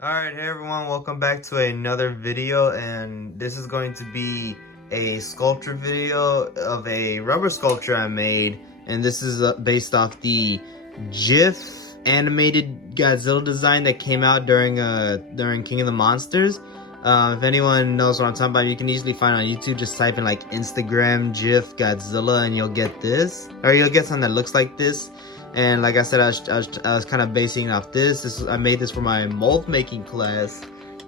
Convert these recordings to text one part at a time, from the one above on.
Alright, hey everyone, welcome back to another video, and this is going to be a sculpture video of a rubber sculpture I made, and this is based off the GIF animated Godzilla design that came out during King of the Monsters. If anyone knows what I'm talking about, you can easily find on YouTube. Just type in like Instagram GIF Godzilla and you'll get this, or you'll get something that looks like this. And like I said, I was kind of basing it off this. I made this for my mold making class.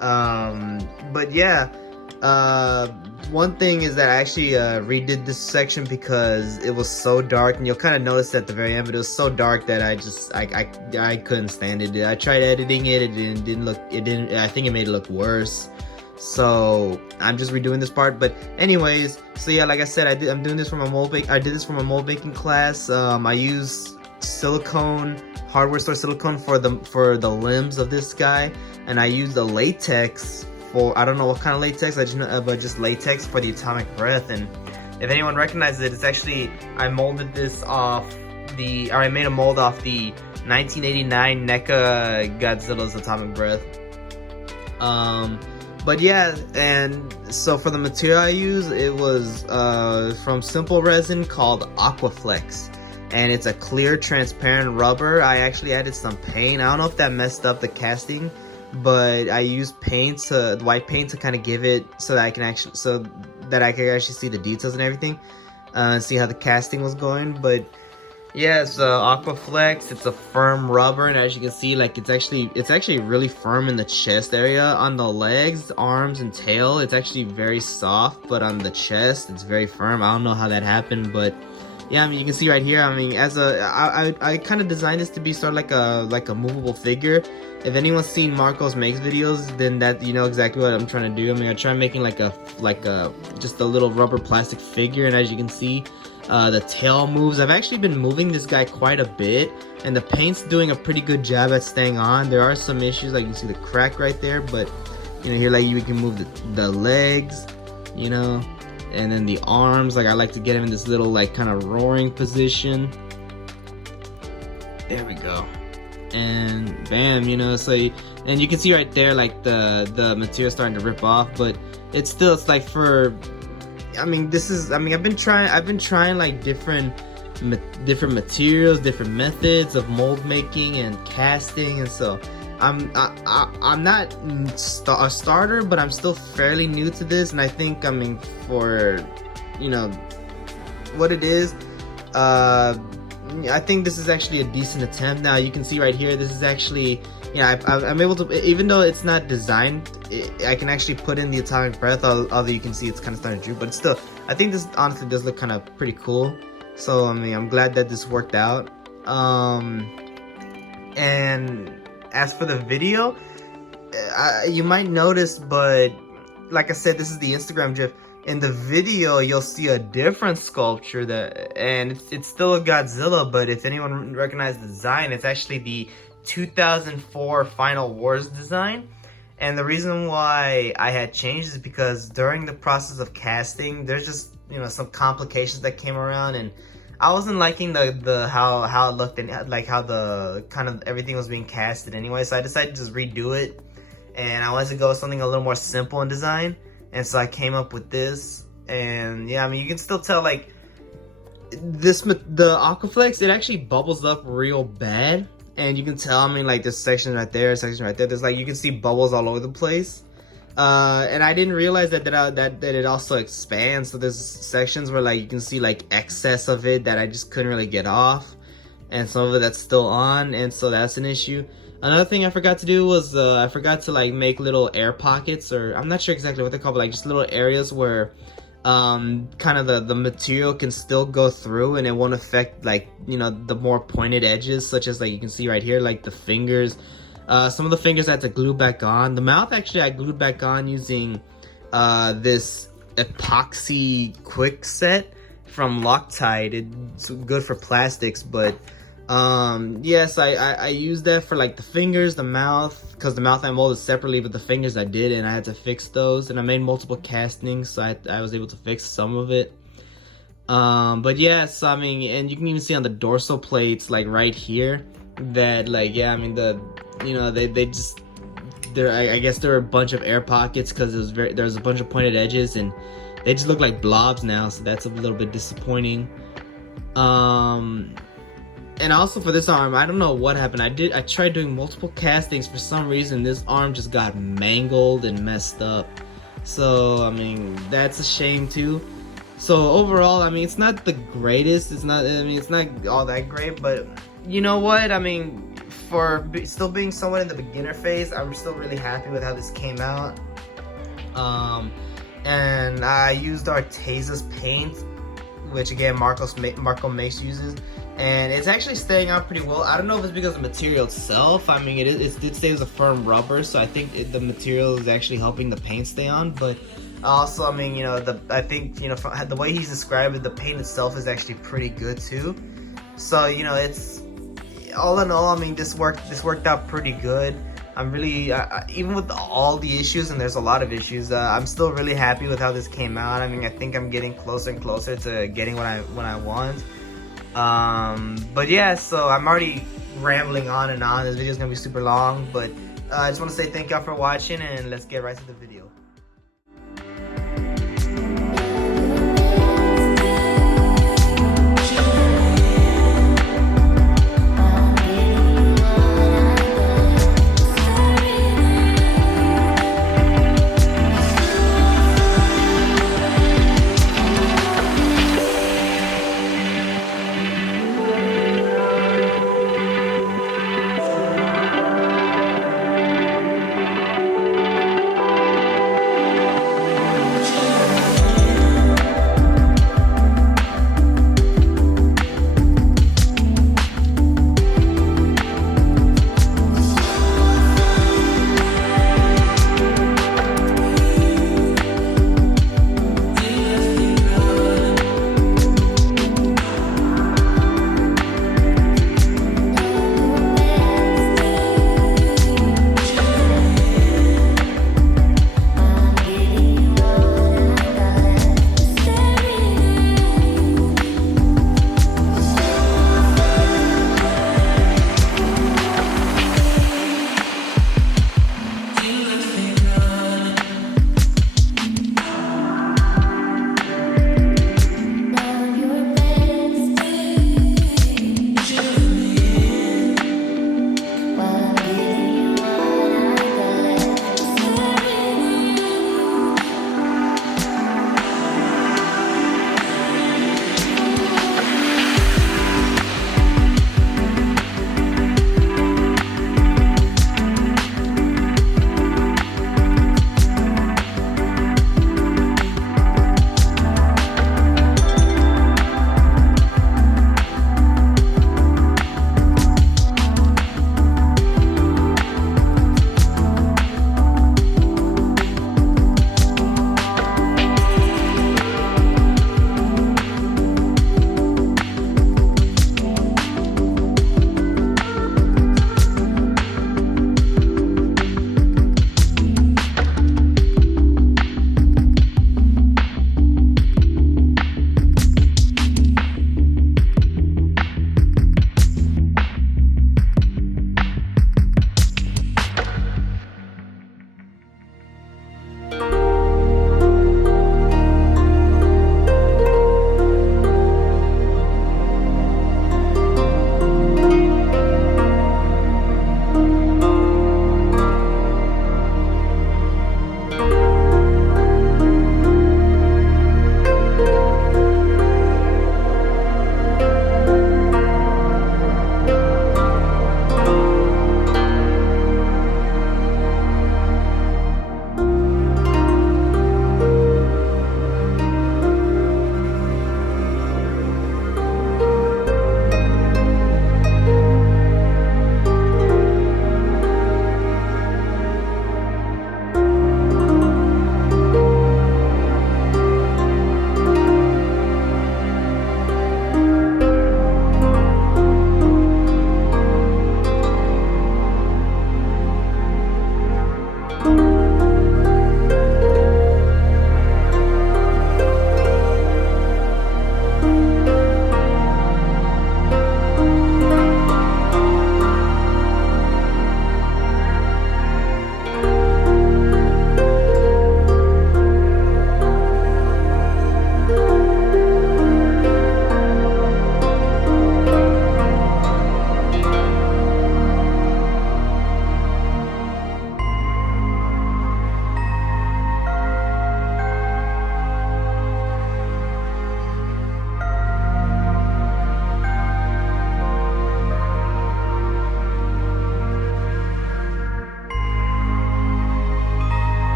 But yeah, one thing is that I actually redid this section because it was so dark, and you'll kind of notice at the very end, but it was so dark that I couldn't stand it. I tried editing it, I think it made it look worse. So I'm just redoing this part. But anyways, so yeah, like I said, I'm doing this from a I did this from a mold making class. I use silicone, hardware store silicone for the limbs of this guy, and I used the latex for, I don't know what kind of latex, I just know, but just latex for the atomic breath. And if anyone recognizes it, it's actually, I molded this off I made a mold off the 1989 NECA Godzilla's atomic breath. But yeah, and so for the material I use, it was from simple resin called Aquaflex. And it's a clear, transparent rubber. I actually added some paint. I don't know if that messed up the casting, but I used white paint to kind of give it so that I can actually see the details and everything, see how the casting was going. But yeah, so Aquaflex, it's a firm rubber, and as you can see, like it's actually really firm in the chest area. On the legs, arms, and tail, it's actually very soft, but on the chest, it's very firm. I don't know how that happened, but yeah, I mean, you can see right here, I mean, I kind of designed this to be sort of like a movable figure. If anyone's seen Marcos Makes videos, then that you know exactly what I'm trying to do. I mean, I try making like just a little rubber plastic figure, and as you can see, the tail moves. I've actually been moving this guy quite a bit, and the paint's doing a pretty good job at staying on. There are some issues, like you can see the crack right there, but you know, here like you can move the legs, you know. And then the arms, like I like to get him in this little like kind of roaring position. There we go. And bam, you know, so and you can see right there like the material starting to rip off, but it's like for, I mean, I've been trying like different materials, different methods of mold making and casting, and so I'm not a starter, but I'm still fairly new to this, and I think, I mean, for, you know, what it is, I think this is actually a decent attempt. Now you can see right here, this is actually, you know, I'm able to, even though it's not designed, I can actually put in the atomic breath, although you can see it's kind of starting to droop, but it's still, I think this honestly does look kind of pretty cool. So I mean, I'm glad that this worked out. And as for the video, you might notice, but like I said, this is the Instagram GIF. In the video, you'll see a different sculpture and it's still a Godzilla, but if anyone recognizes the design, it's actually the 2004 Final Wars design. And the reason why I had changed is because during the process of casting, there's just, you know, some complications that came around, and I wasn't liking how it looked, and like how the kind of everything was being casted anyway. So I decided to just redo it, and I wanted to go with something a little more simple in design. And so I came up with this, and yeah, I mean, you can still tell like the Aquaflex, it actually bubbles up real bad, and you can tell. I mean, like this section right there, there's like, you can see bubbles all over the place. And I didn't realize that it also expands. So there's sections where like you can see like excess of it that I just couldn't really get off, and some of it that's still on, and so that's an issue. Another thing I forgot to do was I forgot to like make little air pockets, or I'm not sure exactly what they're called, but like just little areas where kind of the material can still go through and it won't affect, like, you know, the more pointed edges, such as like you can see right here, like the fingers. Some of the fingers I had to glue back on. The mouth, actually, I glued back on using this epoxy quick set from Loctite. It's good for plastics, but yes, I used that for like the fingers, the mouth, because the mouth I molded separately, but the fingers I did, and I had to fix those, and I made multiple castings, so I was able to fix some of it. But yes, I mean, and you can even see on the dorsal plates, like right here, that like, yeah, I mean, you know, they just I guess there were a bunch of air pockets because there was a bunch of pointed edges, and they just look like blobs now, so that's a little bit disappointing. And also for this arm, I don't know what happened. I tried doing multiple castings. For some reason, this arm just got mangled and messed up. So, I mean, that's a shame too. So overall, I mean, it's not the greatest. It's not all that great, but you know what? I mean, still being somewhat in the beginner phase, I'm still really happy with how this came out. And I used Arteza's paint, which again Marco Makes uses, and it's actually staying out pretty well. I don't know if it's because of the material itself. I mean, it did say it was a firm rubber, so I think the material is actually helping the paint stay on. But also, I mean, you know, I think, you know, from the way he's described it, the paint itself is actually pretty good too. So, you know, it's all in all, I mean, this worked out pretty good. I'm really, even with all the issues, and there's a lot of issues, I'm still really happy with how this came out. I mean, I think I'm getting closer and closer to getting what I want. But yeah, so I'm already rambling on and on. This video's gonna be super long, but I just want to say thank y'all for watching, and let's get right to the video.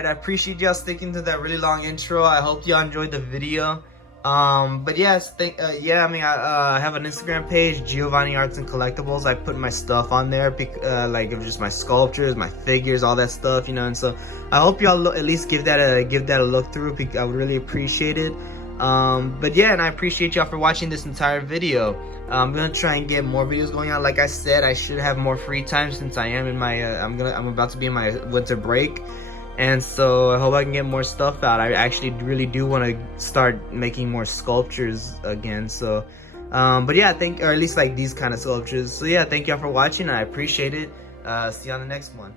right, I appreciate y'all sticking to that really long intro. I hope y'all enjoyed the video. But yes, yeah, I mean, I have an Instagram page, Giovanni Arts and Collectibles. I put my stuff on there, like just my sculptures, my figures, all that stuff, you know. And so I hope y'all at least give that a look through. I would really appreciate it. But yeah, and I appreciate y'all for watching this entire video. I'm gonna try and get more videos going on. Like I said, I should have more free time since I am in my I'm about to be in my winter break. And so I hope I can get more stuff out. I actually really do want to start making more sculptures again. So, but yeah, or at least like these kind of sculptures. So yeah, thank y'all for watching. I appreciate it. See you on the next one.